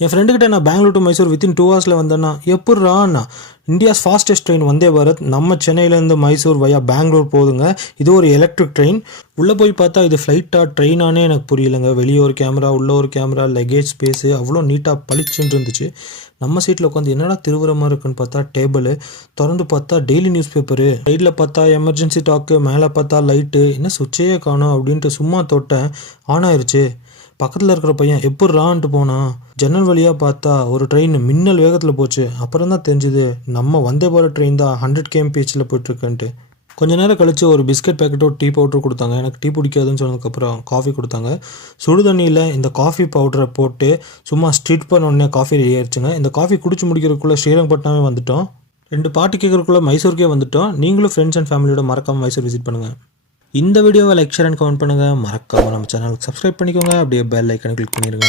என் ஃப்ரெண்டுக்கிட்ட நான் Bangalore to Mysore within 2 ஹவர்ஸில் வந்தேன்னா எப்பட்றான்னா India's fastest train Vande Bharat நம்ம சென்னையிலேருந்து மைசூர் வயா பெங்களூர் போகுதுங்க. இது ஒரு எலக்ட்ரிக் ட்ரெயின். உள்ளே போய் பார்த்தா இது ஃப்ளைட்டாக ட்ரெயினானே எனக்கு புரியலைங்க. வெளியே ஒரு கேமரா, உள்ளே ஒரு கேமரா, லக்கேஜ் ஸ்பேஸு அவ்வளோ நீட்டாக பளிச்சுன்னு இருந்துச்சு. நம்ம சீட்டில் உட்காந்து என்னடா திருவுரமாக இருக்குன்னு பார்த்தா டேபிள் திறந்து பார்த்தா டெய்லி நியூஸ் பேப்பரு, சைடில் பார்த்தா எமர்ஜென்சி டாக்கு, மேலே பார்த்தா லைட்டு, என்ன சுவிட்சையே காணும் அப்படின்ட்டு சும்மா தொட்டேன், ஆன் ஆயிடுச்சு. பக்கத்தில் இருக்கிற பையன் எப்பட்றான்ட்டு போனான். ஜன்னல் வழியாக பார்த்தா ஒரு ட்ரெயின் மின்னல் வேகத்தில் போச்சு. அப்புறம் தான் தெரிஞ்சுது நம்ம வந்தே பாரத் ட்ரெயின் தான் 100 kmph போயிட்டுருக்குன்ட்டு. கொஞ்ச நேரம் கழித்து ஒரு பிஸ்கட் பேக்கெட்டோ டீ பவுடர் கொடுத்தாங்க. எனக்கு டீ பிடிக்காதுன்னு சொன்னதுக்கப்புறம் காஃபி கொடுத்தாங்க. சுடு தண்ணியில் இந்த காஃபி பவுடரை போட்டு சும்மா ஸ்ட்ரீட் பண்ண உடனே காஃபி ரெடி ஆயிடுச்சுங்க. இந்த காஃபி குடிச்சு முடிக்கிறதுக்குள்ளே ஸ்ரீரங்கப்பட்டினமே வந்துட்டோம். 2 பாட்டு கேட்கறதுக்குள்ளே மைசூருக்கே வந்துட்டோம். நீங்களும் ஃப்ரெண்ட்ஸ் அண்ட் ஃபேமிலியோட மறக்காமல் மைசூர் விசிட் பண்ணுங்கள். இந்த வீடியோவை லைக் ஷேர் அண்ட் கமெண்ட் பண்ணுங்கள். மறக்காமல் நம்ம சேனலுக்கு சப்ஸ்கிரைப் பண்ணிக்கோங்க. அப்படியே பெல் ஐக்கனை கிளிக் பண்ணிடுங்க.